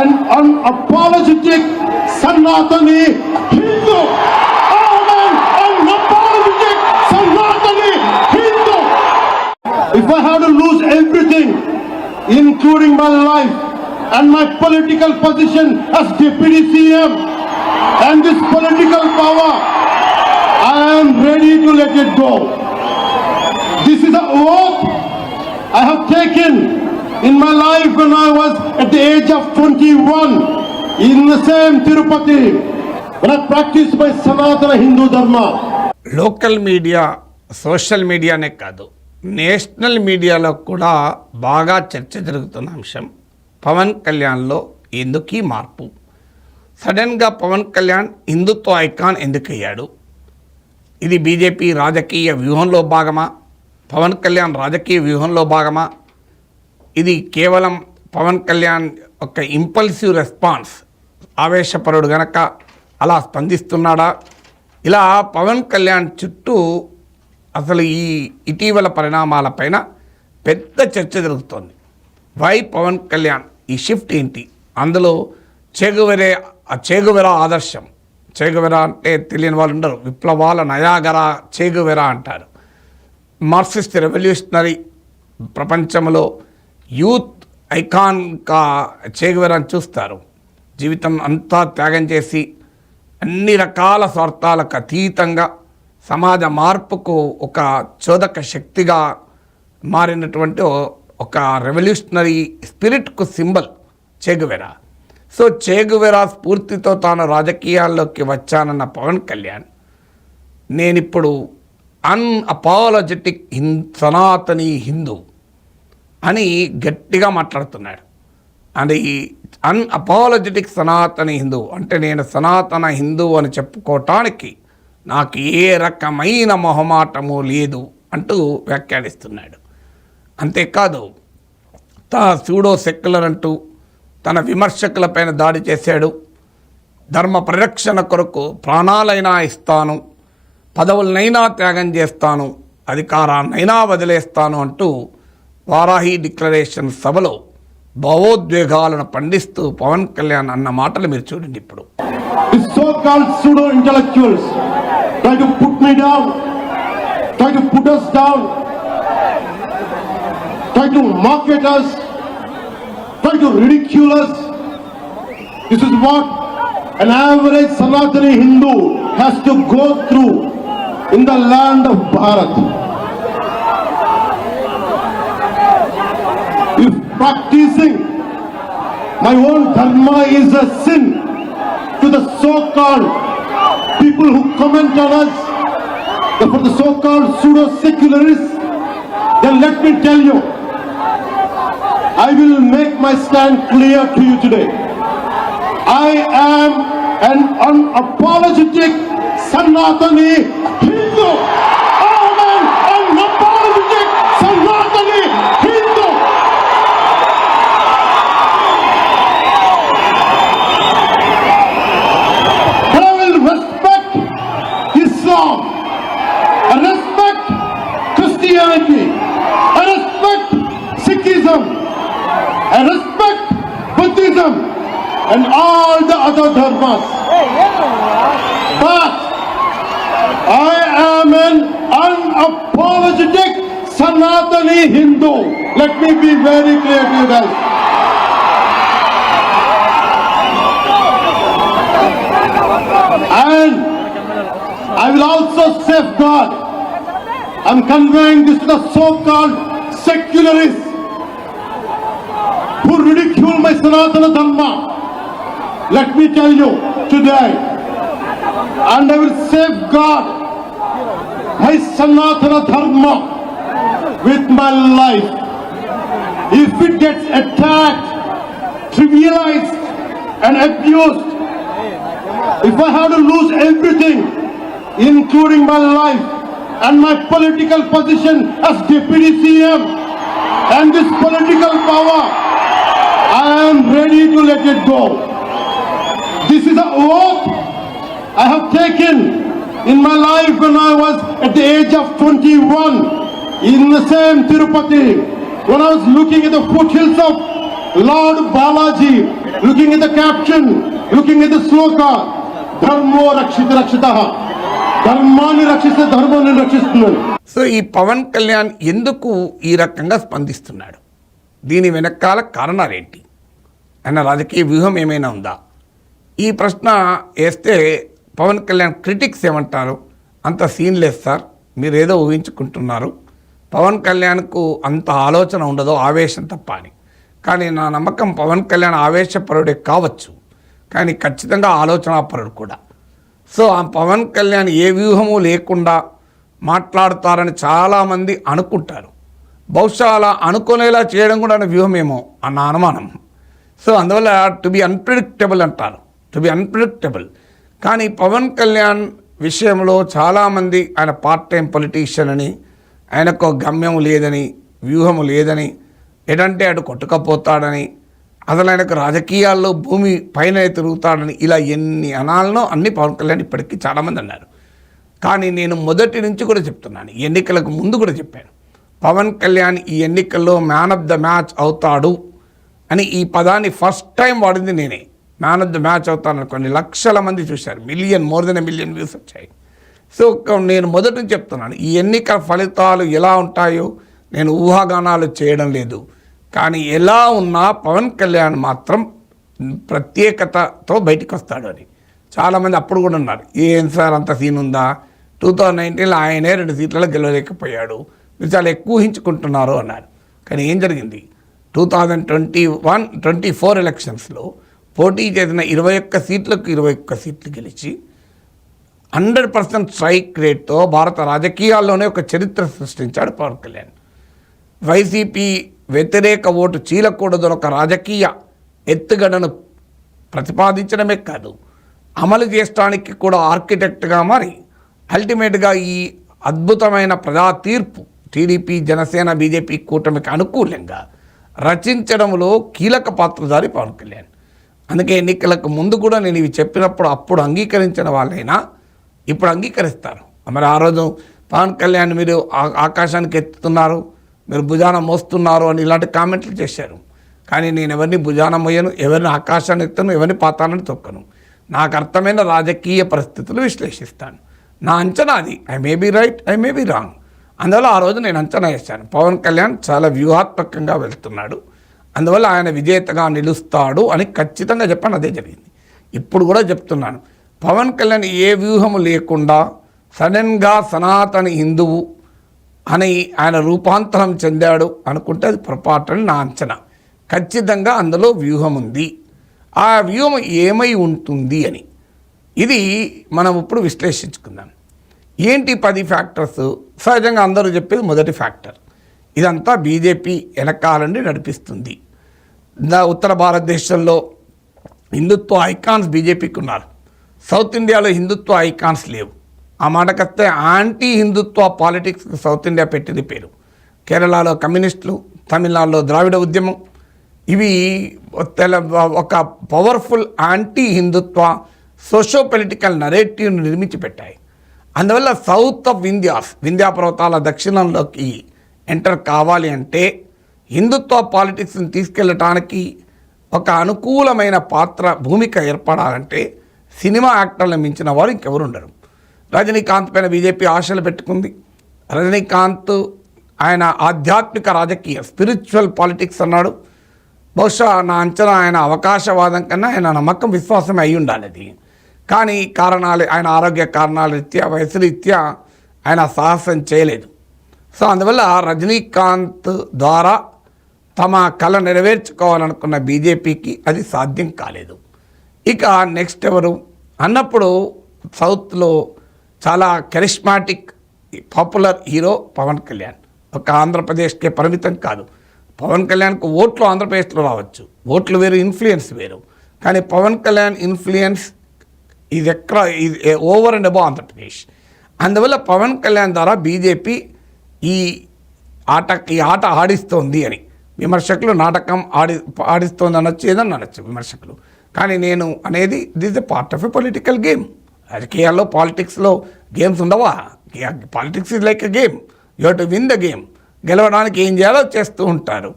an unapologetic Sanatani Hindu. I am an unapologetic Sanatani Hindu. If I have to lose everything, including my life and my political position as Deputy CM and this political power, I am ready to let it go. This is an oath I have taken in my life when I was at the age of 21 in the same Tirupati, when I practiced my Sanatana Hindu Dharma. Local media, social మీడియానే కాదు, national మీడియాలో కూడా బాగా చర్చ జరుగుతున్న అంశం పవన్ కళ్యాణ్లో ఎందుకీ మార్పు. సడన్గా పవన్ కళ్యాణ్ హిందుత్వ ఐకాన్ ఎందుకయ్యాడు? ఇది బీజేపీ రాజకీయ వ్యూహంలో భాగమా? పవన్ కళ్యాణ్ రాజకీయ వ్యూహంలో భాగమా? ఇది కేవలం పవన్ కళ్యాణ్ ఒక ఇంపల్సివ్ రెస్పాన్స్, ఆవేశపరుడు గనక అలా స్పందిస్తున్నాడా? ఇలా పవన్ కళ్యాణ్ చుట్టూ అసలు ఈ ఇటీవల పరిణామాలపైన పెద్ద చర్చ జరుగుతోంది. వై పవన్ కళ్యాణ్ ఈ షిఫ్ట్ ఏంటి? అందులో చేగువెరా ఆదర్శం. చేగువెరా అంటే తెలియని వాళ్ళు ఉండరు. విప్లవాల నయాగరా చేగువెరా అంటారు. మార్క్సిస్ట్ రెవల్యూషనరీ ప్రపంచంలో యూత్ ఐకాన్గా చేగువెరాని చూస్తారు. జీవితం అంతా త్యాగం చేసి అన్ని రకాల స్వార్థాలకు అతీతంగా సమాజ మార్పుకు ఒక చోదక శక్తిగా మారినటువంటి ఒక రెవల్యూషనరీ స్పిరిట్కు సింబల్ చేగువెరా. సో చేగువెరా స్ఫూర్తితో తాను రాజకీయాల్లోకి వచ్చానన్న పవన్ కళ్యాణ్ నేనిప్పుడు అన్అపాలజెటిక్ సనాతనీ హిందూ అని గట్టిగా మాట్లాడుతున్నాడు. అది అన్అపాలజెటిక్ సనాతనీ హిందూ అంటే నేను సనాతన హిందూ అని చెప్పుకోవటానికి నాకు ఏ రకమైన మొహమాటము లేదు అంటూ వ్యాఖ్యానిస్తున్నాడు. అంతేకాదు సూడో సెక్యులర్ అంటూ తన విమర్శకులపైన దాడి చేశాడు. ధర్మ పరిరక్షణ కొరకు ప్రాణాలైనా ఇస్తాను, పదవులనైనా త్యాగం చేస్తాను, అధికారాన్నైనా వదిలేస్తాను అంటూ వారాహి డిక్లరేషన్ సభలో భావోద్వేగాలను పండిస్తూ పవన్ కళ్యాణ్ అన్న మాటలు మీరు చూడండి. ఇప్పుడు pseudo intellectuals try to put me down, try to put us down, try to mock at us, try to ridicule us. This is what an average Sanatani Hindu has to go through in the land of Bharat. If practicing my own dharma is a sin to the so-called people who comment on us, for the so-called pseudo-secularists, then let me tell you, I will make my stand clear to you today. I am an unapologetic Sanatani Hindu. I am an unapologetic Sanatani Hindu. And I will respect Islam. I respect Christianity. I respect Sikhism. I respect Buddhism and all the other dharmas. But I am an unapologetic Sanatani Hindu. Let me be very clear to you guys. And I will also safeguard. I'm conveying this to the so-called secularists who ridicule my Sanatana Dharma. Let me tell you today, and I will safeguard my Sanatana Dharma with my life. If it gets attacked, trivialized and abused, if I have to lose everything, including my life and my political position as Deputy CM and this political power, I am ready to let it go. This is an oath I have taken in my life when I was at the age of 21 in the same Tirupati, when I was looking at the foothills of Lord Balaji, looking at the caption, looking at the sloka, Dharmo Rakshita Rakshitaha. ధర్మాన్ని రక్షిస్తే ధర్మాన్ని రక్షిస్తున్నాడు. So ఈ పవన్ కళ్యాణ్ ఎందుకు ఈ రకంగా స్పందిస్తున్నాడు? దీని వెనకాల కారణాలేంటి? ఆయన రాజకీయ వ్యూహం ఏమైనా ఉందా? ఈ ప్రశ్న వేస్తే పవన్ కళ్యాణ్ క్రిటిక్స్ ఏమంటారు? అంత సీన్ లేదు సార్, మీరు ఏదో ఊహించుకుంటున్నారు, పవన్ కళ్యాణ్కు అంత ఆలోచన ఉండదు, ఆవేశం తప్ప అని. కానీ నా నమ్మకం పవన్ కళ్యాణ్ ఆవేశపరుడే కావచ్చు, కానీ ఖచ్చితంగా ఆలోచనాపరుడు కూడా. సో ఆ పవన్ కళ్యాణ్ ఏ వ్యూహము లేకుండా మాట్లాడతారని చాలామంది అనుకుంటారు. బహుశా అలా అనుకునేలా చేయడం కూడా వ్యూహమేమో అన్న అనుమానం. సో అందువల్ల టు బి అన్ప్రెడిక్టబుల్ అంటారు, టు బి అన్ప్రెడిక్టబుల్. కానీ పవన్ కళ్యాణ్ విషయంలో చాలామంది ఆయన పార్ట్ టైం పొలిటీషియన్ అని, ఆయనకు గమ్యం లేదని, వ్యూహము లేదని, ఎడంటే అటు కొట్టుకపోతాడని, అసలు ఆయనకు రాజకీయాల్లో భూమి పైన తిరుగుతాడని, ఇలా ఎన్ని అనాలనో అన్ని పవన్ కళ్యాణ్ ఇప్పటికీ చాలామంది అన్నారు. కానీ నేను మొదటి నుంచి కూడా చెప్తున్నాను, ఎన్నికలకు ముందు కూడా చెప్పాను, పవన్ కళ్యాణ్ ఈ ఎన్నికల్లో మ్యాన్ ఆఫ్ ద మ్యాచ్ అవుతాడు అని. ఈ పదాన్ని ఫస్ట్ టైం వాడింది నేనే. మ్యాన్ ఆఫ్ ద మ్యాచ్ అవుతానని కొన్ని లక్షల మంది చూశారు, మోర్ దెన్ 1 million వ్యూస్ వచ్చాయి. సో నేను మొదటి నుంచి చెప్తున్నాను, ఈ ఎన్నికల ఫలితాలు ఎలా ఉంటాయో నేను ఊహాగానాలు చేయడం లేదు. కానీ ఎలా ఉన్నా పవన్ కళ్యాణ్ మాత్రం ప్రత్యేకతతో బయటికి వస్తాడు అని చాలామంది అప్పుడు కూడా ఉన్నారు. ఏం సార్ అంత సీన్ ఉందా? 2019లో ఆయనే 2 సీట్లలో గెలవలేకపోయాడు, మీరు చాలా ఎక్కువ ఊహించుకుంటున్నారు అన్నారు. కానీ ఏం జరిగింది? 2024 ఎలక్షన్స్లో పోటీ చేసిన 21 సీట్లకు 21 సీట్లు గెలిచి 100% స్ట్రైక్ రేట్తో భారత రాజకీయాల్లోనే ఒక చరిత్ర సృష్టించాడు పవన్ కళ్యాణ్. వైసీపీ వ్యతిరేక ఓటు చీలకూడదు ఒక రాజకీయ ఎత్తుగడను ప్రతిపాదించడమే కాదు, అమలు చేయడానికి కూడా ఆర్కిటెక్ట్గా మారి అల్టిమేట్గా ఈ అద్భుతమైన ప్రజా తీర్పు టీడీపీ, జనసేన, బీజేపీ కూటమికి అనుకూలంగా రచించడంలో కీలక పాత్రధారి పవన్ కళ్యాణ్. అందుకే ఎన్నికలకు ముందు కూడా నేను ఇవి చెప్పినప్పుడు అప్పుడు అంగీకరించిన వాళ్ళైనా ఇప్పుడు అంగీకరిస్తారు. మరి ఆ రోజు పవన్ కళ్యాణ్ మీరు ఆకాశానికి ఎత్తుతున్నారు, మీరు భుజాన మోస్తున్నారు అని ఇలాంటి కామెంట్లు చేశారు. కానీ నేను ఎవరిని భుజాన మోయను, ఎవరిని ఆకాశాన్ని ఎత్తను, ఎవరిని పాతాలని తొక్కను. నాకు అర్థమైన రాజకీయ పరిస్థితులు విశ్లేషిస్తాను. నా అంచనా అది. I may be right, I may be wrong. అందువల్ల ఆ రోజు నేను అంచనా వేశాను, పవన్ కళ్యాణ్ చాలా వ్యూహాత్మకంగా వెళ్తున్నాడు, అందువల్ల ఆయన విజేతగా నిలుస్తాడు అని ఖచ్చితంగా చెప్పాను. అదే జరిగింది. ఇప్పుడు కూడా చెప్తున్నాను, పవన్ కళ్యాణ్ ఏ వ్యూహము లేకుండా సడన్గా సనాతన హిందువు అని ఆయన రూపాంతరం చెందాడు అనుకుంటే అది పొరపాటు నా అంచనా. ఖచ్చితంగా అందులో వ్యూహం ఉంది. ఆ వ్యూహం ఏమై ఉంటుంది అని ఇది మనం ఇప్పుడు విశ్లేషించుకుందాం. ఏంటి 10 ఫ్యాక్టర్స్? సహజంగా అందరూ చెప్పేది మొదటి ఫ్యాక్టర్, ఇదంతా బీజేపీ వెనకాలండి నడిపిస్తుంది. ఉత్తర భారతదేశంలో హిందుత్వ ఐకాన్స్ బీజేపీకి ఉన్నారు, సౌత్ ఇండియాలో హిందుత్వ ఐకాన్స్ లేవు. ఆ మాటకొస్తే యాంటీ హిందుత్వ పాలిటిక్స్ సౌత్ ఇండియా పెట్టింది పేరు. కేరళలో కమ్యూనిస్టులు, తమిళనాడులో ద్రావిడ ఉద్యమం, ఇవి ఒక పవర్ఫుల్ యాంటీ హిందుత్వ సోషో పొలిటికల్ నరేటివ్ని నిర్మించి పెట్టాయి. అందువల్ల సౌత్ ఆఫ్ వింధ్యా పర్వతాల దక్షిణంలోకి ఎంటర్ కావాలి అంటే హిందుత్వ పాలిటిక్స్ని తీసుకెళ్ళటానికి ఒక అనుకూలమైన భూమిక ఏర్పడాలంటే సినిమా యాక్టర్లను మించిన వారు ఇంకెవరు ఉండరు. రజనీకాంత్ పైన బీజేపీ ఆశలు పెట్టుకుంది. రజనీకాంత్ ఆయన ఆధ్యాత్మిక రాజకీయ స్పిరిచువల్ పాలిటిక్స్ అన్నాడు. బహుశా నా అంచనా ఆయన అవకాశవాదం కన్నా ఆయన నమ్మకం, విశ్వాసం అయి ఉండాలి అది. కానీ కారణాలు, ఆయన ఆరోగ్య కారణాల రీత్యా, వయసు రీత్యా ఆయన సాహసం చేయలేదు. సో అందువల్ల రజనీకాంత్ ద్వారా తమ కళ నెరవేర్చుకోవాలనుకున్న బీజేపీకి అది సాధ్యం కాలేదు. ఇక నెక్స్ట్ ఎవరు అన్నప్పుడు సౌత్లో చాలా charismatic popular hero Pawan Kalyan. ఒక ఆంధ్రప్రదేశ్కే పరిమితం కాదు. పవన్ కళ్యాణ్కు ఓట్లు ఆంధ్రప్రదేశ్లో రావచ్చు, ఓట్లు వేరు, ఇన్ఫ్లుయెన్స్ వేరు. కానీ పవన్ కళ్యాణ్ ఇన్ఫ్లుయెన్స్ ఇది ఓవర్ అండ్ అబౌవ్ ఆంధ్రప్రదేశ్. అందువల్ల పవన్ కళ్యాణ్ ద్వారా బీజేపీ ఈ ఆట ఆడిస్తోంది అని విమర్శకులు, నాటకం ఆడిస్తోంది అనొచ్చు, ఏదన్నా అనొచ్చు విమర్శకులు. కానీ నేను అనేది this a part of a political game. రాజకీయాల్లో, పాలిటిక్స్లో గేమ్స్ ఉండవా? Politics is like a game, you have to win the game. గెలవడానికి ఏం చేయాలో చేస్తూ ఉంటారు.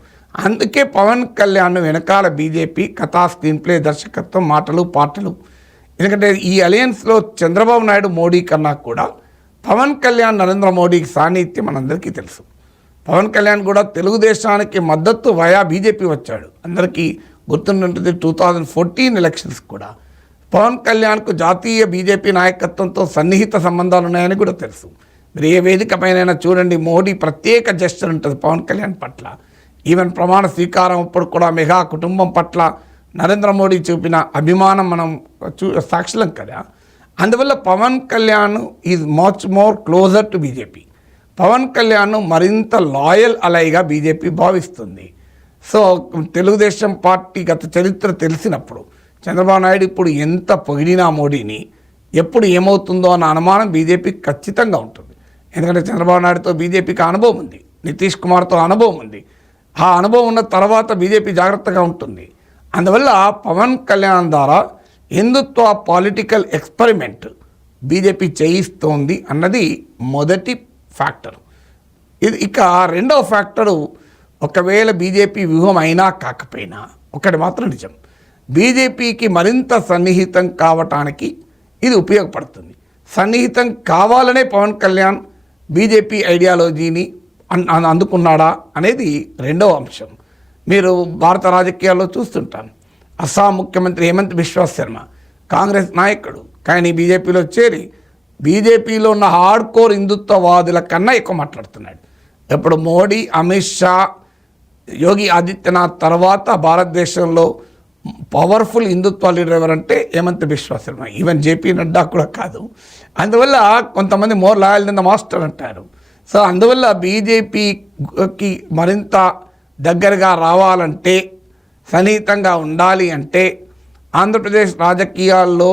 అందుకే పవన్ కళ్యాణ్ వెనకాల బీజేపీ కథా స్క్రీన్ ప్లే దర్శకత్వం మాటలు పాటలు. ఎందుకంటే ఈ అలయన్స్లో చంద్రబాబు నాయుడు మోడీ కన్నా కూడా పవన్ కళ్యాణ్ నరేంద్ర మోడీకి సాన్నిహిత్యం మనందరికీ తెలుసు. పవన్ కళ్యాణ్ కూడా తెలుగుదేశానికి మద్దతు వయా బీజేపీ వచ్చాడు. అందరికీ గుర్తుంటుంది 2014 ఎలక్షన్స్ కూడా పవన్ కళ్యాణ్కు జాతీయ బీజేపీ నాయకత్వంతో సన్నిహిత సంబంధాలు ఉన్నాయని కూడా తెలుసు. మీరు ఏ వేదిక పైన చూడండి, మోడీ ప్రత్యేక జెస్చర్ ఉంటుంది పవన్ కళ్యాణ్ పట్ల. ఈవెన్ ప్రమాణ స్వీకారం అప్పుడు కూడా మెగా కుటుంబం పట్ల నరేంద్ర మోడీ చూపిన అభిమానం మనం సాక్షులం కదా. అందువల్ల Pawan Kalyan is much more closer to BJP. Pawan Kalyan మరింత లాయల్ అలైగా బీజేపీ భావిస్తుంది. సో తెలుగుదేశం పార్టీ గత చరిత్ర తెలిసినప్పుడు చంద్రబాబు నాయుడు ఇప్పుడు ఎంత పొగిడినా మోడీని ఎప్పుడు ఏమవుతుందో అన్న అనుమానం బీజేపీకి ఖచ్చితంగా ఉంటుంది. ఎందుకంటే చంద్రబాబు నాయుడుతో బీజేపీకి అనుభవం ఉంది, నితీష్ కుమార్తో అనుభవం ఉంది. ఆ అనుభవం ఉన్న తర్వాత బీజేపీ జాగ్రత్తగా ఉంటుంది. అందువల్ల పవన్ కళ్యాణ్ ద్వారా హిందుత్వ పొలిటికల్ ఎక్స్పెరిమెంట్ బీజేపీ చేయిస్తోంది అన్నది మొదటి ఫ్యాక్టర్. ఇది ఇక రెండవ ఫ్యాక్టరు, ఒకవేళ బీజేపీ వ్యూహం అయినా కాకపోయినా ఒకటి మాత్రం నిజం, బీజేపీకి మరింత సన్నిహితం కావటానికి ఇది ఉపయోగపడుతుంది. సన్నిహితం కావాలనే పవన్ కళ్యాణ్ బీజేపీ ఐడియాలజీని అందుకున్నాడా అనేది రెండవ అంశం. మీరు భారత రాజకీయాల్లో చూస్తుంటాను, అస్సాం ముఖ్యమంత్రి హేమంత్ బిశ్వ శర్మ కాంగ్రెస్ నాయకుడు, కానీ బీజేపీలో చేరి బీజేపీలో ఉన్న హార్డ్ కోర్ హిందుత్వవాదుల కన్నా ఎక్కువ మాట్లాడుతున్నాడు. ఇప్పుడు మోడీ, అమిత్ షా, యోగి ఆదిత్యనాథ్ తర్వాత భారతదేశంలో పవర్ఫుల్ హిందుత్వ లీడర్ ఎవరంటే హేమంత్ బిశ్వ శర్మ. ఈవెన్ జేపీ నడ్డా కూడా కాదు. అందువల్ల కొంతమంది more loyal than the master అంటారు. సో అందువల్ల బీజేపీకి మరింత దగ్గరగా రావాలంటే, సన్నిహితంగా ఉండాలి అంటే ఆంధ్రప్రదేశ్ రాజకీయాల్లో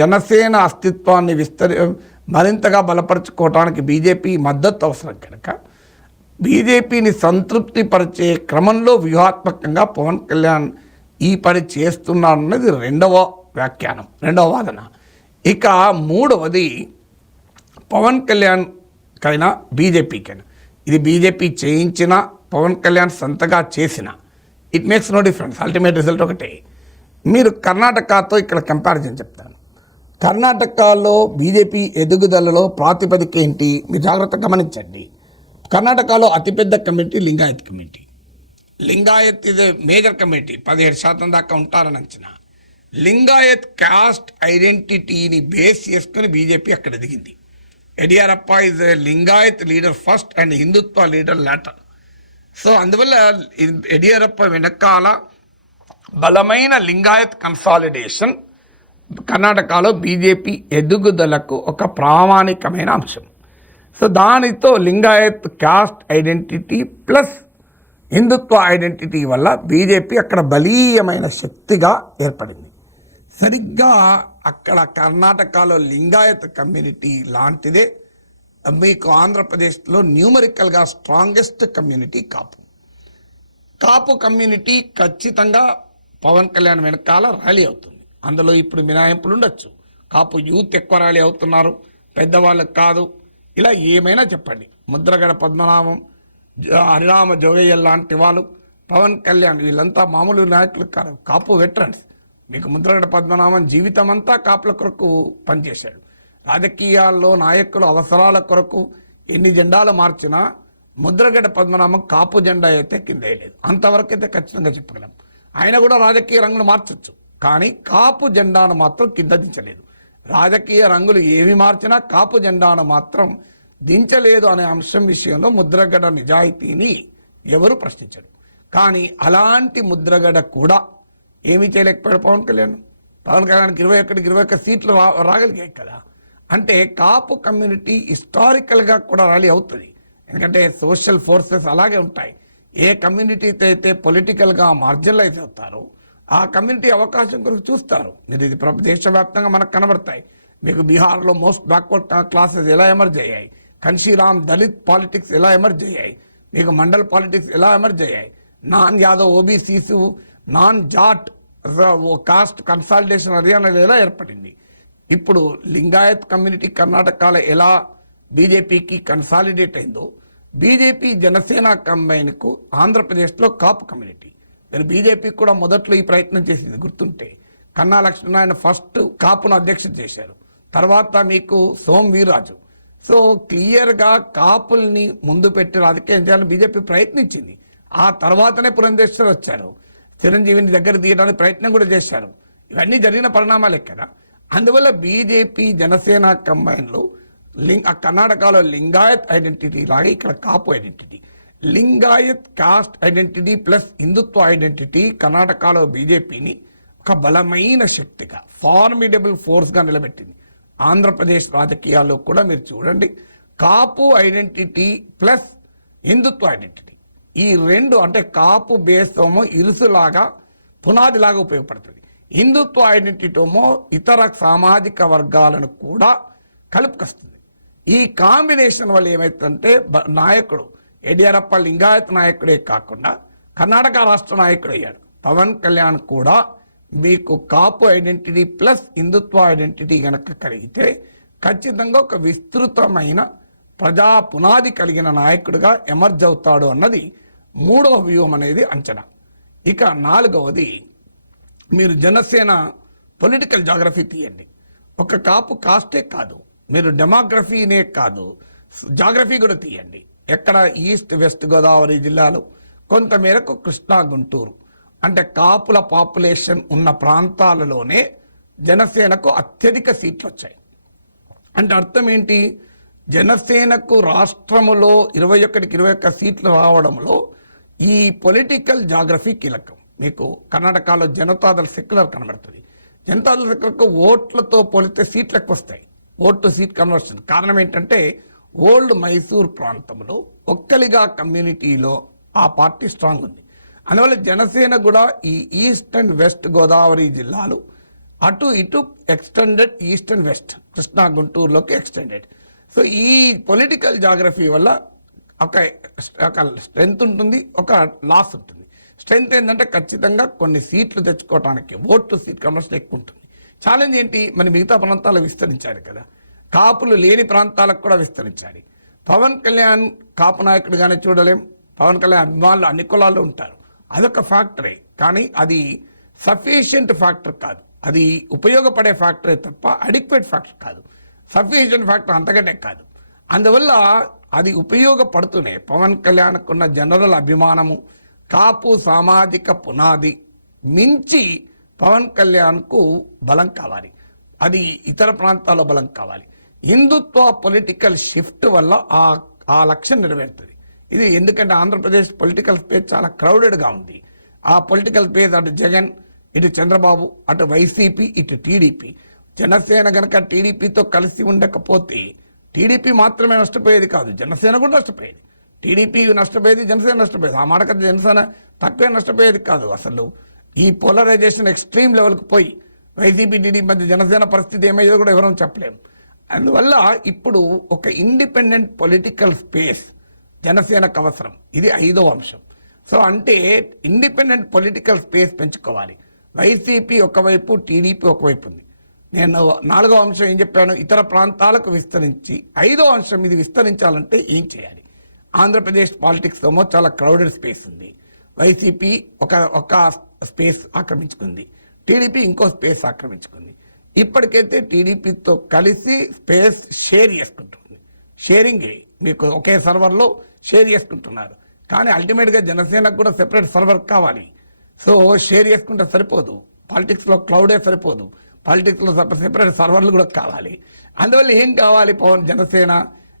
జనసేన అస్తిత్వాన్ని మరింతగా బలపరుచుకోవడానికి బీజేపీ మద్దతు అవసరం కనుక బీజేపీని సంతృప్తిపరిచే క్రమంలో వ్యూహాత్మకంగా పవన్ కళ్యాణ్ ఈ పని చేస్తున్నారన్నది రెండవ వ్యాఖ్యానం, రెండవ వాదన. ఇక మూడవది, పవన్ కళ్యాణ్కైనా బీజేపీకైనా ఇది బీజేపీ చేయించిన, పవన్ కళ్యాణ్ సొంతగా చేసిన, it makes no difference. Ultimate result ఒకటే. మీరు కర్ణాటకతో ఇక్కడ కంపారిజన్ చెప్తాను. కర్ణాటకలో బీజేపీ ఎదుగుదలలో ప్రాతిపదిక ఏంటి మీరు జాగ్రత్తగా గమనించండి. కర్ణాటకలో అతిపెద్ద community Lingayat community. Lingayat is a major community, 17% దాకా ఉంటారని అంచనా. లింగాయత్ కాస్ట్ ఐడెంటిటీని బేస్ చేసుకుని బీజేపీ అక్కడ ఎదిగింది. Yediyurappa is a Lingayat leader first and Hindutva leader later. So అందువల్ల యడియూరప్ప వెనకాల బలమైన లింగాయత్ కన్సాలిడేషన్ కర్ణాటకలో బీజేపీ ఎదుగుదలకు ఒక ప్రామాణికమైన అంశం. సో దానితో Lingayat caste identity plus Hindutva identity వల్ల బీజేపీ అక్కడ బలీయమైన శక్తిగా ఏర్పడింది. సరిగ్గా అక్కడ కర్ణాటకలో లింగాయత్ కమ్యూనిటీ లాంటిదే మీకు ఆంధ్రప్రదేశ్లో న్యూమరికల్గా స్ట్రాంగెస్ట్ కమ్యూనిటీ కాపు. కాపు కమ్యూనిటీ ఖచ్చితంగా పవన్ కళ్యాణ్ వెనకాల ర్యాలీ అవుతుంది. అందులో ఇప్పుడు మినహాయింపులు ఉండొచ్చు. కాపు యూత్ ఎక్కువ ర్యాలీ అవుతున్నారు, పెద్దవాళ్ళకి కాదు. ఇలా ఏమైనా చెప్పండి, ముద్రగడ పద్మనాభం, హరిరామ జోగయ్య లాంటి వాళ్ళు, పవన్ కళ్యాణ్ వీళ్ళంతా మామూలు నాయకులు కాదు, కాపు వెటరన్స్. మీకు ముద్రగడ పద్మనాభం జీవితం అంతా కాపుల కొరకు పనిచేశాడు. రాజకీయాల్లో నాయకుల అవసరాల కొరకు ఎన్ని జెండాలు మార్చినా ముద్రగడ పద్మనాభం కాపు జెండా అయితే కింద వేయలేదు. అంతవరకు అయితే ఖచ్చితంగా చెప్పగలం. ఆయన కూడా రాజకీయ రంగులు మార్చొచ్చు, కానీ కాపు జెండాను మాత్రం కింద దించలేదు. రాజకీయ రంగులు ఏవి మార్చినా కాపు జెండాను మాత్రం దించలేదు అనే అంశం విషయంలో ముద్రగడ నిజాయితీని ఎవరు ప్రశ్నించరు. కానీ అలాంటి ముద్రగడ కూడా ఏమీ చేయలేకపోయాడు పవన్ కళ్యాణ్. పవన్ కళ్యాణ్కి 21 సీట్లు రాగలిగాయి కదా. అంటే కాపు కమ్యూనిటీ హిస్టారికల్గా కూడా ర్యాలీ అవుతుంది. ఎందుకంటే సోషల్ ఫోర్సెస్ అలాగే ఉంటాయి. ఏ కమ్యూనిటీతో అయితే పొలిటికల్గా మార్జినలైజ్ అవుతారో ఆ కమ్యూనిటీ అవకాశం కొరకు చూస్తారు. మీరు ఇది దేశవ్యాప్తంగా మనకు కనబడతాయి. మీకు బీహార్లో మోస్ట్ బ్యాక్వర్డ్ క్లాసెస్ ఎలా ఎమర్జ్ అయ్యాయి, కన్షీరామ్ దళిత్ పాలిటిక్స్ ఎలా ఎమర్జ్ అయ్యాయి, మీకు మండల్ పాలిటిక్స్ ఎలా ఎమర్జ్ అయ్యాయి, non Yadav OBCs, non Jat caste consolidation హర్యానాలో ఎలా ఏర్పడింది. ఇప్పుడు లింగాయత్ కమ్యూనిటీ కర్ణాటకలో ఎలా బీజేపీకి కన్సాలిడేట్ అయిందో బీజేపీ జనసేన కంబైన్కు ఆంధ్రప్రదేశ్లో కాపు కమ్యూనిటీ, నేను బీజేపీకి కూడా మొదట్లో ఈ ప్రయత్నం చేసింది గుర్తుంటే. కన్నా లక్ష్మీనారాయణ ఫస్ట్ కాపును అధ్యక్షత చేశారు, తర్వాత మీకు సోమ్ వీర్రాజు. సో క్లియర్గా కాపుల్ని ముందు పెట్టి రాజకీయం చేయాలని బీజేపీ ప్రయత్నించింది. ఆ తర్వాతనే పురంధేశ్వర్ వచ్చారు, చిరంజీవిని దగ్గర తీయడానికి ప్రయత్నం కూడా చేశారు. ఇవన్నీ జరిగిన పరిణామాలే కదా. అందువల్ల బీజేపీ జనసేన కంబైన్లో కర్ణాటకలో లింగాయత్ ఐడెంటిటీ లాగా ఇక్కడ Kapu identity, Lingayat caste identity plus Hindutva identity కర్ణాటకలో బీజేపీని ఒక బలమైన శక్తిగా, ఫార్మిడబుల్ ఫోర్స్గా నిలబెట్టింది. ఆంధ్రప్రదేశ్ రాజకీయాల్లో కూడా మీరు చూడండి, కాపు ఐడెంటిటీ ప్లస్ హిందుత్వ ఐడెంటిటీ, ఈ రెండు అంటే కాపు బేస్తోమో ఇరుసులాగా పునాదిలాగా ఉపయోగపడుతుంది. హిందుత్వ ఐడెంటిటీమో ఇతర సామాజిక వర్గాలను కూడా కలుపుకొస్తుంది. ఈ కాంబినేషన్ వల్ల ఏమైతుందంటే నాయకుడు యడియూరప్ప లింగాయత్ నాయకుడే కాకుండా కర్ణాటక రాష్ట్ర నాయకుడు అయ్యాడు. పవన్ కళ్యాణ్ కూడా మీకు కాపు ఐడెంటిటీ ప్లస్ హిందుత్వ ఐడెంటిటీ గనక కలిగితే ఖచ్చితంగా ఒక విస్తృతమైన ప్రజా పునాది కలిగిన నాయకుడిగా ఎమర్జ్ అవుతాడు అన్నది మూడవ వ్యూహం అనేది అంచనా. ఇక నాలుగవది, మీరు జనసేన పొలిటికల్ జాగ్రఫీ తీయండి. ఒక కాపు కాస్టే కాదు, మీరు డెమోగ్రఫీనే కాదు, జాగ్రఫీ కూడా తీయండి. ఎక్కడ ఈస్ట్ వెస్ట్ గోదావరి జిల్లాలో కొంతమేరకు కృష్ణా గుంటూరు అంటే కాపుల పాపులేషన్ ఉన్న ప్రాంతాలలోనే జనసేనకు అత్యధిక సీట్లు వచ్చాయి. అంటే అర్థం ఏంటి, జనసేనకు రాష్ట్రములో 21 సీట్లు రావడంలో ఈ పొలిటికల్ జాగ్రఫీ కీలకం. మీకు కర్ణాటకలో జనతాదళ సెక్యులర్ కనబడుతుంది. జనతాదళ సెక్యులర్కు ఓట్లతో పోలిస్తే సీట్లు ఎక్కువ వస్తాయి, ఓట్ టు సీట్ కన్వర్షన్. కారణం ఏంటంటే ఓల్డ్ మైసూర్ ప్రాంతంలో ఒక్కలిగా కమ్యూనిటీలో ఆ పార్టీ స్ట్రాంగ్ ఉంది. అందువల్ల జనసేన కూడా ఈ ఈస్ట్ అండ్ వెస్ట్ గోదావరి జిల్లాలు అటు ఇటు extended, east and west Krishna గుంటూరులోకి ఎక్స్టెండెడ్. సో ఈ పొలిటికల్ జాగ్రఫీ వల్ల ఒక స్ట్రెంగ్త్ ఉంటుంది, ఒక లాస్ ఉంటుంది. స్ట్రెంగ్త్ ఏంటంటే ఖచ్చితంగా కొన్ని సీట్లు తెచ్చుకోవడానికి ఓట్ టు సీట్ కన్వర్షన్ ఎక్కువ ఉంటుంది. ఛాలెంజ్ ఏంటి, మరి మిగతా ప్రాంతాలకు విస్తరించారు కదా, కాపులు లేని ప్రాంతాలకు కూడా విస్తరించాలి. పవన్ కళ్యాణ్ కాపు నాయకుడిగానే చూడలేం, పవన్ కళ్యాణ్ అభిమానులు అన్ని కులాల్లో ఉంటారు, అదొక ఫ్యాక్టరే. కానీ అది సఫిషియంట్ ఫ్యాక్టర్ కాదు, అది ఉపయోగపడే ఫ్యాక్టరే తప్ప అడిక్వేట్ ఫ్యాక్టర్ కాదు, సఫిషియంట్ ఫ్యాక్టర్ అంతకంటే కాదు. అందువల్ల అది ఉపయోగపడుతూనే పవన్ కళ్యాణ్కున్న జనరల్ అభిమానము, కాపు సామాజిక పునాది మించి పవన్ కళ్యాణ్కు బలం కావాలి, అది ఇతర ప్రాంతాల్లో బలం కావాలి. హిందుత్వ పొలిటికల్ షిఫ్ట్ వల్ల ఆ లక్ష్యం నెరవేరుతుంది. ఇది ఎందుకంటే ఆంధ్రప్రదేశ్ పొలిటికల్ స్పేస్ చాలా క్రౌడెడ్గా ఉంది. ఆ పొలిటికల్ స్పేస్ అటు జగన్, ఇటు చంద్రబాబు, అటు వైసీపీ, ఇటు టీడీపీ. జనసేన గనక టీడీపీతో కలిసి ఉండకపోతే టీడీపీ మాత్రమే నష్టపోయేది కాదు, జనసేన కూడా నష్టపోయేది. టీడీపీ నష్టపోయేది, జనసేన నష్టపోయేది. ఆ మాట జనసేన తక్కువే నష్టపోయేది కాదు. అసలు ఈ పోలరైజేషన్ ఎక్స్ట్రీమ్ లెవెల్కి పోయి వైసీపీ టీడీపీ మధ్య జనసేన పరిస్థితి ఏమయ్యేదో కూడా ఎవరూ చెప్పలేము. అందువల్ల ఇప్పుడు ఒక ఇండిపెండెంట్ పొలిటికల్ స్పేస్ జనసేనకు అవసరం. ఇది 5వ అంశం. సో అంటే ఇండిపెండెంట్ పొలిటికల్ స్పేస్ పెంచుకోవాలి. వైసీపీ ఒకవైపు, టీడీపీ ఒకవైపు ఉంది. నేను 4వ అంశం ఏం చెప్పాను, ఇతర ప్రాంతాలకు విస్తరించి. 5వ అంశం, ఇది విస్తరించాలంటే ఏం చేయాలి. ఆంధ్రప్రదేశ్ పాలిటిక్స్ ఏమో చాలా క్రౌడెడ్ స్పేస్ ఉంది. వైసీపీ ఒక స్పేస్ ఆక్రమించుకుంది, టీడీపీ ఇంకో స్పేస్ ఆక్రమించుకుంది. ఇప్పటికైతే టీడీపీతో కలిసి స్పేస్ షేర్ చేసుకుంటుంది. షేరింగ్ మీకు ఒకే సర్వర్లో షేర్ చేసుకుంటున్నారు. కానీ అల్టిమేట్గా జనసేనకు కూడా సెపరేట్ సర్వర్ కావాలి. సో షేర్ చేసుకుంటే సరిపోదు, పాలిటిక్స్లో క్లౌడే సరిపోదు, పాలిటిక్స్లో సెపరేట్ సర్వర్లు కూడా కావాలి. అందువల్ల ఏం కావాలి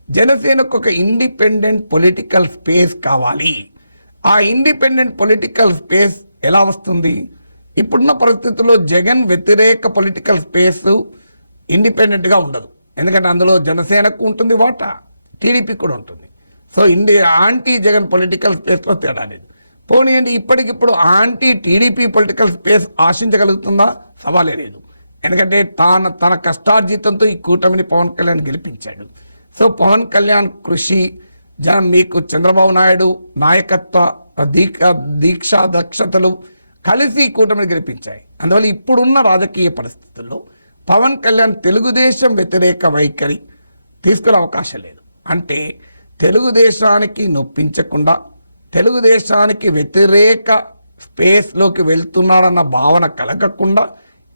జనసేనకు ఒక ఇండిపెండెంట్ పొలిటికల్ స్పేస్ కావాలి. ఆ ఇండిపెండెంట్ పొలిటికల్ స్పేస్ ఎలా వస్తుంది? ఇప్పుడున్న పరిస్థితుల్లో జగన్ వ్యతిరేక పొలిటికల్ స్పేస్ ఇండిపెండెంట్ గా ఉండదు. ఎందుకంటే అందులో జనసేనకు ఉంటుంది వాటా, టీడీపీ కూడా ఉంటుంది. So anti Jagan political space లో తేడా లేదు. పోనీయండి, ఇప్పటికిప్పుడు యాంటీ టీడీపీ పొలిటికల్ స్పేస్ ఆశించగలుగుతుందా? సవాలే లేదు. ఎందుకంటే తన కష్టార్జితంతో ఈ కూటమిని పవన్ కళ్యాణ్ గెలిపించాడు. సో పవన్ కళ్యాణ్ కృషి, మీకు చంద్రబాబు నాయుడు నాయకత్వ దీక్షా దక్షతలు కలిసి కూటమిని గెలిపించాయి. అందువల్ల ఇప్పుడున్న రాజకీయ పరిస్థితుల్లో పవన్ కళ్యాణ్ తెలుగుదేశం వ్యతిరేక వైఖరి తీసుకునే అవకాశం లేదు. అంటే తెలుగుదేశానికి నొప్పించకుండా తెలుగుదేశానికి వ్యతిరేక స్పేస్లోకి వెళ్తున్నాడన్న భావన కలగకుండా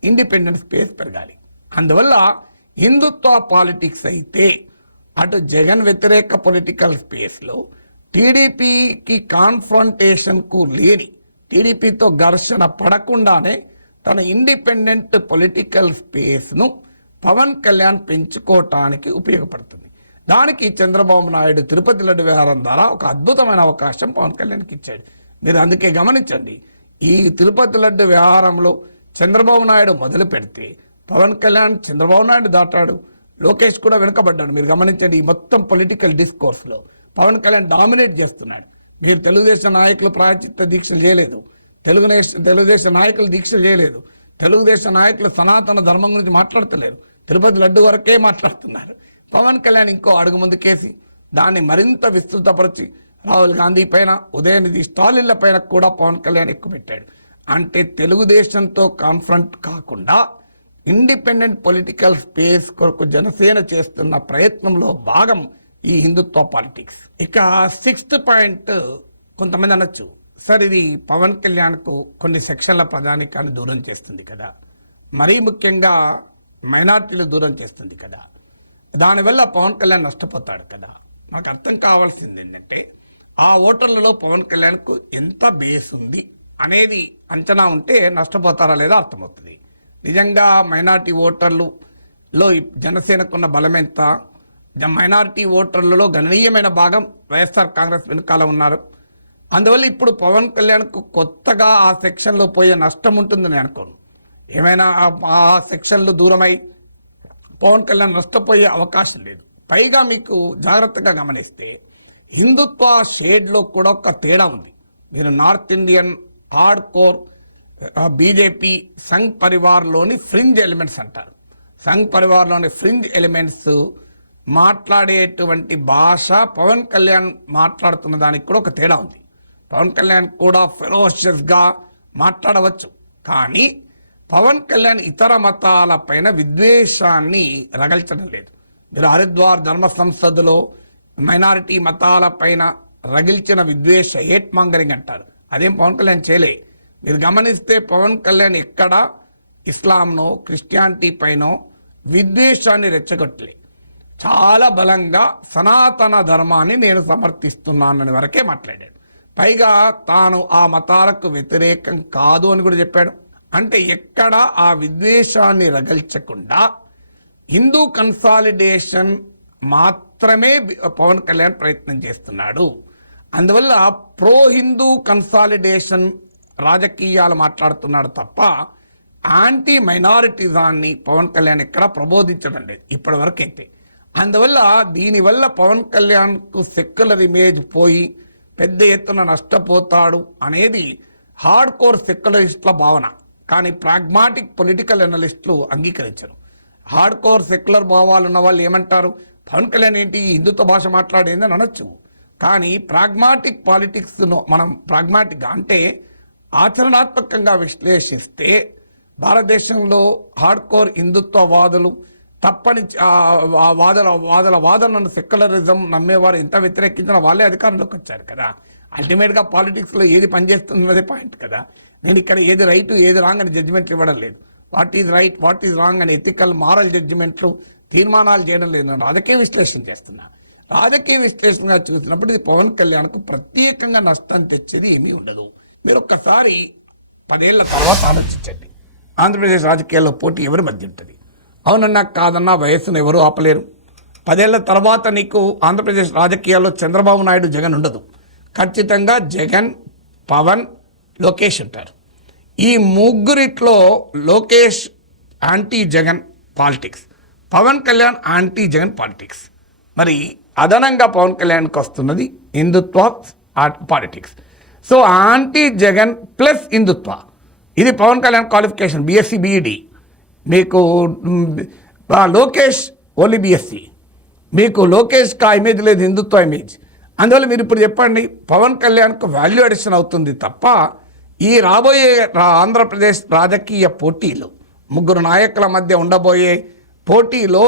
ఇండిపెండెంట్ స్పేస్ పెరగాలి. అందువల్ల హిందుత్వ పాలిటిక్స్ అయితే అటు జగన్ వ్యతిరేక పొలిటికల్ స్పేస్లో టీడీపీకి కాన్ఫ్రంటేషన్కు లేని, టీడీపీతో ఘర్షణ పడకుండానే తన ఇండిపెండెంట్ పొలిటికల్ స్పేస్ను పవన్ కళ్యాణ్ పెంచుకోవటానికి ఉపయోగపడుతుంది. దానికి చంద్రబాబు నాయుడు తిరుపతి లడ్డు వ్యవహారం ద్వారా ఒక అద్భుతమైన అవకాశం పవన్ కళ్యాణ్కి ఇచ్చాడు. మీరు అందుకే గమనించండి, ఈ తిరుపతి లడ్డు వ్యవహారంలో చంద్రబాబు నాయుడు మొదలు పెడితే పవన్ కళ్యాణ్ చంద్రబాబు నాయుడు దాటాడు, లోకేష్ కూడా వెనుకబడ్డాడు. మీరు గమనించండి, ఈ మొత్తం పొలిటికల్ డిస్కోర్స్లో పవన్ కళ్యాణ్ డామినేట్ చేస్తున్నాడు. మీరు తెలుగుదేశం నాయకులు ప్రాయశ్చిత్త దీక్షలు చేయలేదు, తెలుగుదేశం నాయకులు దీక్షలు చేయలేదు, తెలుగుదేశం నాయకులు సనాతన ధర్మం గురించి మాట్లాడతలేరు, తిరుపతి లడ్డు వరకే మాట్లాడుతున్నారు. పవన్ కళ్యాణ్ ఇంకో అడుగు ముందుకేసి దాన్ని మరింత విస్తృతపరిచి రాహుల్ గాంధీ పైన, ఉదయనిధి స్టాలిన్ల పైన కూడా పవన్ కళ్యాణ్ ఎక్కువ పెట్టాడు. అంటే తెలుగుదేశంతో కాన్ఫ్రంట్ కాకుండా ఇండిపెండెంట్ పొలిటికల్ స్పేస్ కొరకు జనసేన చేస్తున్న ప్రయత్నంలో భాగం ఈ హిందుత్వ పాలిటిక్స్. ఇక 6th పాయింట్, కొంతమంది అనొచ్చు, సార్ ఇది పవన్ కళ్యాణ్కు కొన్ని సెక్షన్ల ప్రధానికాన్ని దూరం చేస్తుంది కదా, మరీ ముఖ్యంగా మైనార్టీలు దూరం చేస్తుంది కదా, దానివల్ల పవన్ కళ్యాణ్ నష్టపోతాడు కదా. నాకు అర్థం కావాల్సింది ఏంటంటే ఆ ఓటర్లలో పవన్ కళ్యాణ్కు ఎంత బేస్ ఉంది అనేది అంచనా ఉంటే నష్టపోతారా లేదా అర్థమవుతుంది. నిజంగా మైనార్టీ ఓటర్లలో జనసేనకున్న బలం ఎంత, మైనార్టీ ఓటర్లలో గణనీయమైన భాగం వైఎస్ఆర్ కాంగ్రెస్ వెనుకాల ఉన్నారు. అందువల్ల ఇప్పుడు పవన్ కళ్యాణ్కు కొత్తగా ఆ సెక్షన్లో పోయే నష్టం ఉంటుందని అనుకోను. ఏమైనా ఆ సెక్షన్లు దూరమై పవన్ కళ్యాణ్ నష్టపోయే అవకాశం లేదు. పైగా మీకు జాగ్రత్తగా గమనిస్తే హిందుత్వ షేడ్లో కూడా ఒక తేడా ఉంది. మీరు North Indian hard core BJP Sangh పరివార్లోని ఫ్రింజ్ ఎలిమెంట్స్ అంటారు. సంఘ్ పరివార్లోని ఫ్రింజ్ ఎలిమెంట్స్ మాట్లాడేటువంటి భాష పవన్ కళ్యాణ్ మాట్లాడుతున్న దానికి కూడా ఒక తేడా ఉంది. పవన్ కళ్యాణ్ కూడా ఫెరోషియస్గా మాట్లాడవచ్చు, కానీ పవన్ కళ్యాణ్ ఇతర మతాల పైన విద్వేషాన్ని రగల్చడం లేదు. మీరు హరిద్వార్ ధర్మ సంసదలో మైనారిటీ మతాల పైన రగిల్చిన విద్వేష హేట్ మాంగరింగ్ అంటారు, అదేం పవన్ కళ్యాణ్ చేయలే. మీరు గమనిస్తే పవన్ కళ్యాణ్ ఎక్కడ ఇస్లాంనో క్రిస్టియానిటీ పైనో విద్వేషాన్ని రెచ్చగొట్టలే. చాలా బలంగా సనాతన ధర్మాన్ని నేను సమర్థిస్తున్నానని వరకే మాట్లాడాడు. పైగా తాను ఆ మతాలకు వ్యతిరేకం కాదు అని కూడా చెప్పాడు. అంటే ఎక్కడ ఆ విద్వేషాన్ని రగల్చకుండా హిందూ కన్సాలిడేషన్ మాత్రమే పవన్ కళ్యాణ్ ప్రయత్నం చేస్తున్నాడు. అందువల్ల ప్రో హిందూ కన్సాలిడేషన్ రాజకీయాలు మాట్లాడుతున్నాడు తప్ప యాంటీ మైనారిటిజాన్ని పవన్ కళ్యాణ్ ఎక్కడ ప్రబోధించడం లేదు ఇప్పటి వరకు అయితే. అందువల్ల దీనివల్ల పవన్ కళ్యాణ్కు సెక్యులర్ ఇమేజ్ పోయి పెద్ద ఎత్తున నష్టపోతాడు అనేది హార్డ్ కోర్ సెక్యులరిస్టుల భావన. కానీ ప్రాగ్మాటిక్ పొలిటికల్ అనలిస్టులు అంగీకరించరు. హార్డ్ కోర్ సెక్యులర్ భావాలు ఉన్న వాళ్ళు ఏమంటారు, పవన్ కళ్యాణ్ ఏంటి హిందుత్వ భాష మాట్లాడేందని అనొచ్చు. కానీ ప్రాగ్మాటిక్ పాలిటిక్స్ను మనం ప్రాగ్మాటిక్గా అంటే ఆచరణాత్మకంగా విశ్లేషిస్తే భారతదేశంలో హార్డ్ కోర్ హిందుత్వవాదులు తప్పని వాదనను సెక్యులరిజం నమ్మేవారు ఎంత వ్యతిరేకించినా వాళ్ళే అధికారంలోకి వచ్చారు కదా. అల్టిమేట్గా పాలిటిక్స్లో ఏది పనిచేస్తున్నదే పాయింట్ కదా. నేను ఇక్కడ ఏది రైట్ ఏది రాంగ్ అని జడ్జిమెంట్లు ఇవ్వడం లేదు. What is right what is wrong అని ఎథికల్ మారల్ జడ్జిమెంట్లు తీర్మానాలు చేయడం లేదు. నేను రాజకీయ విశ్లేషణ చేస్తున్నాను. రాజకీయ విశ్లేషణగా చూసినప్పుడు ఇది పవన్ కళ్యాణ్కు ప్రత్యేకంగా నష్టం తెచ్చేది ఏమీ ఉండదు. మీరు ఒక్కసారి 10 ఏళ్ల తర్వాత ఆలోచించండి, ఆంధ్రప్రదేశ్ రాజకీయాల్లో పోటీ ఎవరి మధ్య ఉంటుంది? అవునన్నా కాదన్నా వయస్సును ఎవరు ఆపలేరు. 10 ఏళ్ల తర్వాత నీకు ఆంధ్రప్రదేశ్ రాజకీయాల్లో చంద్రబాబు నాయుడు జగన్ ఉండదు. ఖచ్చితంగా జగన్, పవన్, లోకేష్ ఉంటారు. ఈ ముగ్గురిట్లో Lokesh anti Jagan politics, Pavan Kalyan anti Jagan politics. మరి అదనంగా పవన్ కళ్యాణ్కి వస్తున్నది Hindutva politics. So anti Jagan plus Hindutva, ఇది Pavan Kalyan qualification. BSc BEd. మీకు లోకేష్ ఓన్లీ బీఎస్సీ. మీకు లోకేష్కి ఆ ఇమేజ్ లేదు, హిందుత్వ ఇమేజ్. అందువల్ల మీరు ఇప్పుడు చెప్పండి, పవన్ కళ్యాణ్కు వాల్యూ అడిషన్ అవుతుంది తప్ప ఈ రాబోయే ఆంధ్రప్రదేశ్ రాజకీయ పోటీలో ముగ్గురు నాయకుల మధ్య ఉండబోయే పోటీలో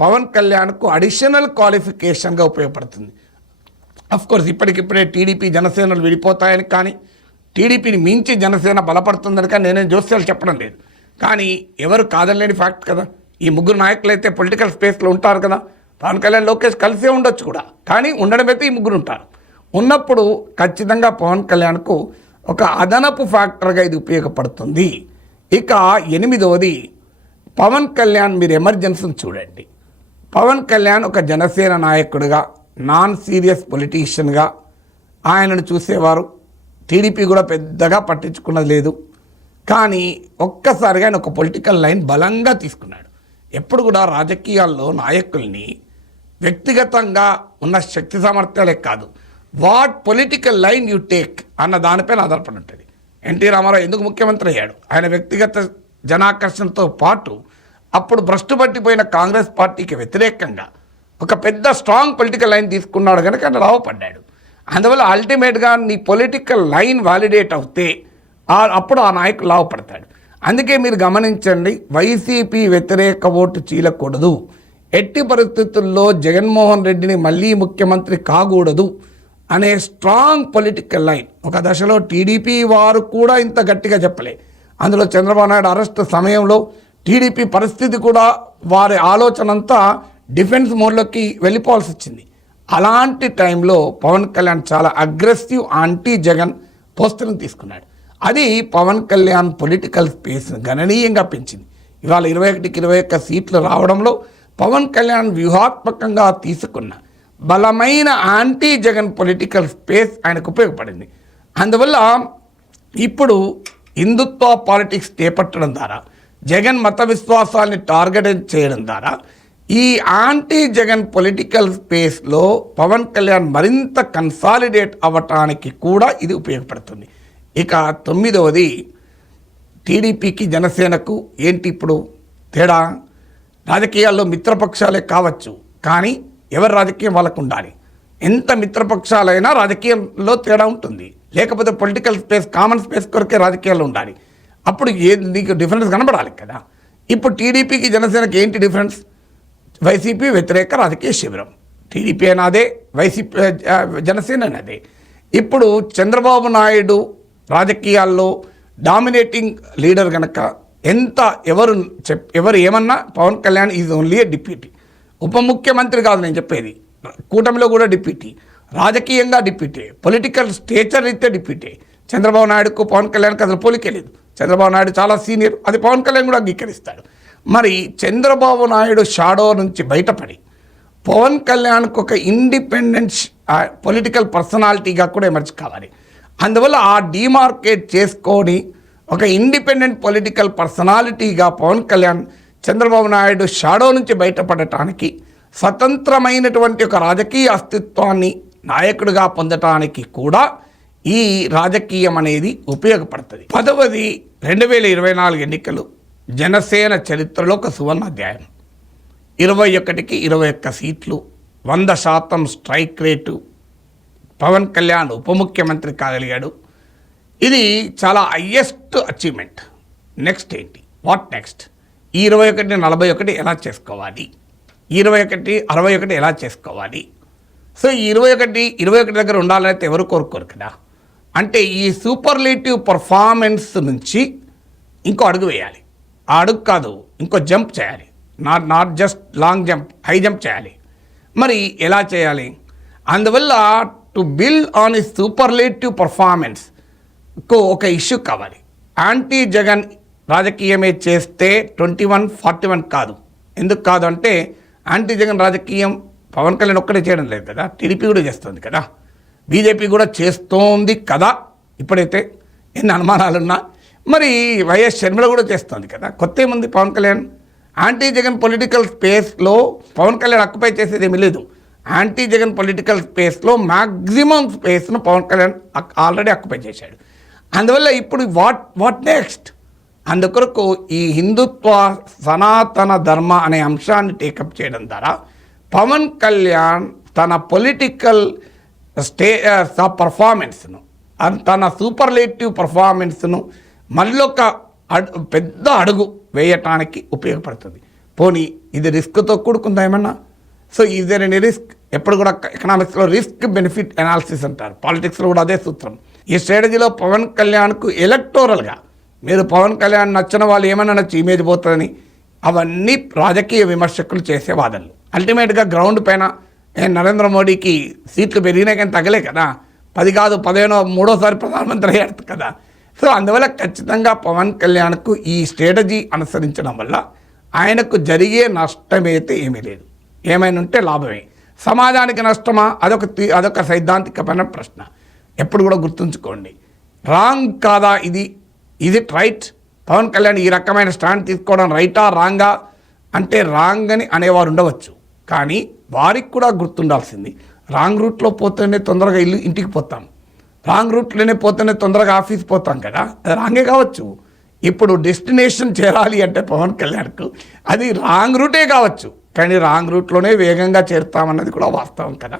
పవన్ కళ్యాణ్కు అడిషనల్ క్వాలిఫికేషన్గా ఉపయోగపడుతుంది. కోర్స్ ఇప్పటికిప్పుడే టీడీపీ జనసేనలు విడిపోతాయని కానీ టీడీపీని మించి జనసేన బలపడుతుందని కానీ నేనేం జోస్యాలు చెప్పడం లేదు. కానీ ఎవరు కాదనలేని ఫ్యాక్ట్ కదా, ఈ ముగ్గురు నాయకులు అయితే పొలిటికల్ స్పేస్లో ఉంటారు కదా. పవన్ కళ్యాణ్ లోకేష్ కలిసే ఉండొచ్చు కూడా, కానీ ఉండడం అయితే ఈ ముగ్గురు ఉంటారు. ఉన్నప్పుడు ఖచ్చితంగా పవన్ కళ్యాణ్కు ఒక అదనపు ఫ్యాక్టర్గా ఇది ఉపయోగపడుతుంది. ఇక 8వది, పవన్ కళ్యాణ్ మీరు ఎమర్జెన్సీని చూడండి. పవన్ కళ్యాణ్ ఒక జనసేన నాయకుడిగా, నాన్ సీరియస్ పొలిటీషియన్గా ఆయనను చూసేవారు. టీడీపీ కూడా పెద్దగా పట్టించుకున్నది లేదు. కానీ ఒక్కసారిగా ఆయన ఒక పొలిటికల్ లైన్ బలంగా తీసుకున్నాడు. ఎప్పుడు కూడా రాజకీయాల్లో నాయకుల్ని వ్యక్తిగతంగా ఉన్న శక్తి సామర్థ్యాలే కాదు, what political line you take అన్న దానిపైన ఆధారపడి ఉంటుంది. ఎన్టీ రామారావు ఎందుకు ముఖ్యమంత్రి అయ్యాడు? ఆయన వ్యక్తిగత జనాకర్షణతో పాటు అప్పుడు భ్రష్టు పట్టిపోయిన కాంగ్రెస్ పార్టీకి వ్యతిరేకంగా ఒక పెద్ద స్ట్రాంగ్ పొలిటికల్ లైన్ తీసుకున్నాడు కనుక ఆయన లాభపడ్డాడు. అందువల్ల అల్టిమేట్గా నీ పొలిటికల్ లైన్ వ్యాలిడేట్ అవుతే అప్పుడు ఆ నాయకుడు లాభపడతాడు. అందుకే మీరు గమనించండి, వైసీపీ వ్యతిరేక ఓటు చీలకూడదు, ఎట్టి పరిస్థితుల్లో జగన్మోహన్ రెడ్డిని మళ్ళీ ముఖ్యమంత్రి కాకూడదు అనే స్ట్రాంగ్ పొలిటికల్ లైన్ ఒక దశలో టీడీపీ వారు కూడా ఇంత గట్టిగా చెప్పలే. అందులో చంద్రబాబు నాయుడు అరెస్ట్ సమయంలో టీడీపీ పరిస్థితి కూడా వారి ఆలోచన అంతా డిఫెన్స్ మోడ్లోకి వెళ్ళిపోవాల్సి వచ్చింది. అలాంటి టైంలో పవన్ కళ్యాణ్ చాలా అగ్రెసివ్ యాంటీ జగన్ పోస్టులను తీసుకున్నాడు. అది పవన్ కళ్యాణ్ పొలిటికల్ స్పేస్ గణనీయంగా పెంచింది. ఇవాళ 21కి 21 సీట్లు రావడంలో పవన్ కళ్యాణ్ వ్యూహాత్మకంగా తీసుకున్న బలమైన యాంటీ జగన్ పొలిటికల్ స్పేస్ ఆయనకు ఉపయోగపడింది. అందువల్ల ఇప్పుడు హిందుత్వ పాలిటిక్స్ చేపట్టడం ద్వారా, జగన్ మత విశ్వాసాల్ని టార్గెట్ చేయడం ద్వారా ఈ యాంటీ జగన్ పొలిటికల్ స్పేస్లో పవన్ కళ్యాణ్ మరింత కన్సాలిడేట్ అవ్వటానికి కూడా ఇది ఉపయోగపడుతుంది. ఇక 9వది, టీడీపీకి జనసేనకు ఏంటి ఇప్పుడు తేడా? రాజకీయాల్లో మిత్రపక్షాలే కావచ్చు, కానీ ఎవరి రాజకీయం వాళ్ళకు ఉండాలి. ఎంత మిత్రపక్షాలైనా రాజకీయంలో తేడా ఉంటుంది. లేకపోతే పొలిటికల్ స్పేస్, కామన్ స్పేస్ కొరకే రాజకీయాల్లో ఉండాలి. అప్పుడు నీకు డిఫరెన్స్ కనబడాలి కదా. ఇప్పుడు టీడీపీకి జనసేనకి ఏంటి డిఫరెన్స్? వైసీపీ వ్యతిరేక రాజకీయ శిబిరం, టీడీపీ అదే, వైసీపీ జనసేన అదే. ఇప్పుడు చంద్రబాబు నాయుడు రాజకీయాల్లో డామినేటింగ్ లీడర్ కనుక ఎవరు ఏమన్నా Pawan Kalyan is only a deputy, ఉప ముఖ్యమంత్రి కాదు నేను చెప్పేది. కూటమిలో కూడా డిప్యూటీ, రాజకీయంగా డిప్యూటీ, పొలిటికల్ స్టేచర్ అయితే డిప్యూటీ. చంద్రబాబు నాయుడుకు పవన్ కళ్యాణ్కి అసలు పోలికే లేదు. చంద్రబాబు నాయుడు చాలా సీనియర్, అది పవన్ కళ్యాణ్ కూడా అంగీకరిస్తాడు. మరి చంద్రబాబు నాయుడు షాడో నుంచి బయటపడి పవన్ కళ్యాణ్కి ఒక ఇండిపెండెంట్ పొలిటికల్ పర్సనాలిటీగా కూడా ఎమర్జ్ కావాలి. అందువల్ల ఆ డిమార్కేట్ చేసుకొని ఒక ఇండిపెండెంట్ పొలిటికల్ పర్సనాలిటీగా పవన్ కళ్యాణ్ చంద్రబాబు నాయుడు షాడో నుంచి బయటపడటానికి, స్వతంత్రమైనటువంటి ఒక రాజకీయ అస్తిత్వాన్ని నాయకుడిగా పొందటానికి కూడా ఈ రాజకీయం అనేది ఉపయోగపడుతుంది. 10వది, 2024 ఎన్నికలు జనసేన చరిత్రలో ఒక సువర్ణ అధ్యాయం. 21కి 21 సీట్లు, 100% స్ట్రైక్ రేటు, పవన్ కళ్యాణ్ ఉప ముఖ్యమంత్రి కాగలిగాడు. ఇది చాలా హయ్యెస్ట్ అచీవ్మెంట్. నెక్స్ట్ ఏంటి? What next? ఈ 21ని 41 ఎలా చేసుకోవాలి, 21 61 ఎలా చేసుకోవాలి? సో ఈ 21 దగ్గర ఉండాలైతే ఎవరు కోరుకోరు కదా. అంటే ఈ సూపర్లేటివ్ పర్ఫార్మెన్స్ నుంచి ఇంకో అడుగు వేయాలి. ఆ అడుగు కాదు, ఇంకో జంప్ చేయాలి. Not just long jump, high jump చేయాలి. మరి ఎలా చేయాలి? అందువల్ల టు బిల్డ్ ఆన్ ఈ సూపర్లేటివ్ పర్ఫార్మెన్స్కు ఒక ఇష్యూ కావాలి. యాంటీ జగన్ రాజకీయమే చేస్తే 21-41 కాదు. ఎందుకు కాదు అంటే యాంటీ జగన్ రాజకీయం పవన్ కళ్యాణ్ ఒక్కడే చేయడం లేదు కదా, టీడీపీ కూడా చేస్తుంది కదా, బీజేపీ కూడా చేస్తోంది కదా. ఇప్పుడైతే ఎన్ని అనుమానాలున్నా మరి వైఎస్ షర్మిల కూడా చేస్తుంది కదా. కొత్త ఏముంది? పవన్ కళ్యాణ్ యాంటీ జగన్ పొలిటికల్ స్పేస్లో పవన్ కళ్యాణ్ ఆక్యుపై చేసేది ఏమీ లేదు. యాంటీ జగన్ పొలిటికల్ స్పేస్లో మ్యాక్సిమం స్పేస్ను పవన్ కళ్యాణ్ ఆల్రెడీ ఆక్యుపై చేశాడు. అందువల్ల ఇప్పుడు వాట్ నెక్స్ట్? అందుకొరకు ఈ హిందుత్వ సనాతన ధర్మ అనే అంశాన్ని టేకప్ చేయడం ద్వారా పవన్ కళ్యాణ్ తన పొలిటికల్ పర్ఫార్మెన్స్ను, తన సూపర్లేటివ్ పర్ఫార్మెన్స్ను మళ్ళీ ఒక పెద్ద అడుగు వేయటానికి ఉపయోగపడుతుంది. పోనీ ఇది రిస్క్తో కూడుకుందా ఏమన్నా? So is there any risk? ఎప్పుడు కూడా ఎకనామిక్స్లో రిస్క్ బెనిఫిట్ అనాలిసిస్ అంటారు, పాలిటిక్స్లో కూడా అదే సూత్రం. ఈ స్ట్రాటజీలో పవన్ కళ్యాణ్కు ఎలక్టోరల్గా మీరు పవన్ కళ్యాణ్ నచ్చిన వాళ్ళు ఏమన్నా నచ్చి ఇమేజ్ పోతుందని అవన్నీ రాజకీయ విమర్శకులు చేసే వాదనలు. అల్టిమేట్గా గ్రౌండ్ పైన నరేంద్ర మోడీకి సీట్లు పెరిగినా కానీ తగలే కదా, 10 కాదు 15 3వ ప్రధానమంత్రి అయ్యాడు కదా. సో అందువల్ల ఖచ్చితంగా పవన్ కళ్యాణ్కు ఈ స్ట్రాటజీ అనుసరించడం వల్ల ఆయనకు జరిగే నష్టమైతే ఏమీ లేదు, ఏమైనా ఉంటే లాభమే. సమాజానికి నష్టమా అదొక సైద్ధాంతికమైన ప్రశ్న. ఎప్పుడు కూడా గుర్తుంచుకోండి, రాంగ్ కాదా ఇది రైట్, పవన్ కళ్యాణ్ ఈ రకమైన స్టాండ్ తీసుకోవడం రైటా రాంగా అంటే రాంగ్ అని అనేవారు ఉండవచ్చు. కానీ వారికి కూడా గుర్తుండాల్సింది, రాంగ్ రూట్లో పోతేనే తొందరగా ఇంటికి పోతాం, రాంగ్ రూట్లోనే పోతేనే తొందరగా ఆఫీస్ పోతాం కదా, అది రాంగే కావచ్చు. ఇప్పుడు డెస్టినేషన్ చేరాలి అంటే పవన్ కళ్యాణ్కు అది రాంగ్ రూటే కావచ్చు, కానీ రాంగ్ రూట్లోనే వేగంగా చేరుతామన్నది కూడా వాస్తవం కదా.